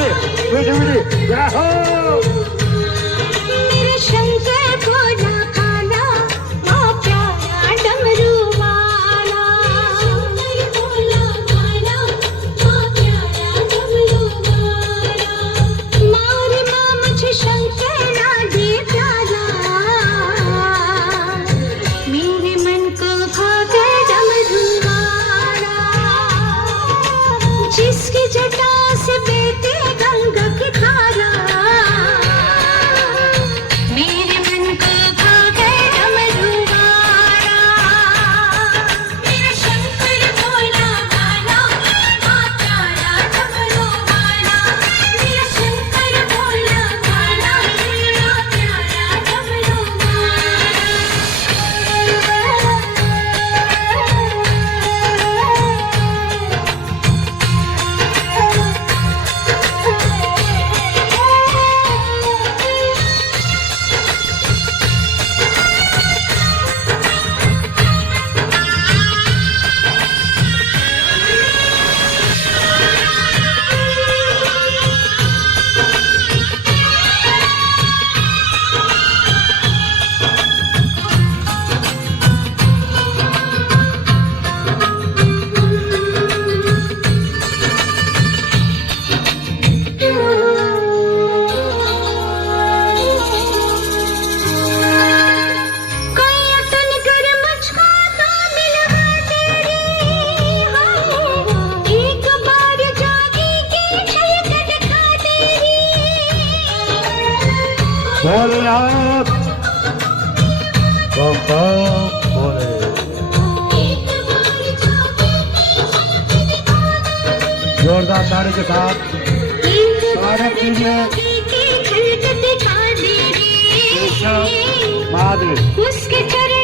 मीठी मीठी जय हो। मेरे शंकर भोला भाला माँ प्यारा डमरू वाला। शंकर भोला भाला माँ प्यारा डमरू वाला। मारे माँ मुझे शंकरा दे प्याला। मेरे मन को भागे डमरू वाला। जिसकी जटा से बहती गंगा की धारा। मेरे मन को भागे डमरू वाला। मेरा शंकर भोला भाला माँ प्यारा डमरू वाला। मेरा शंकर भोला भाला माँ प्यारा डमरू कोई अटल कर मुझको तो मिलवा तेरी। एक बार जागी की झलक दिखा तेरी। भोलेनाथ बम बम भोले। एक बार जागी की झलक दिखा तेरी। जोरदार ताली के साथ एक सारे बार पीले जागी की झलक दिखा तेरी। महादेव उसके चरण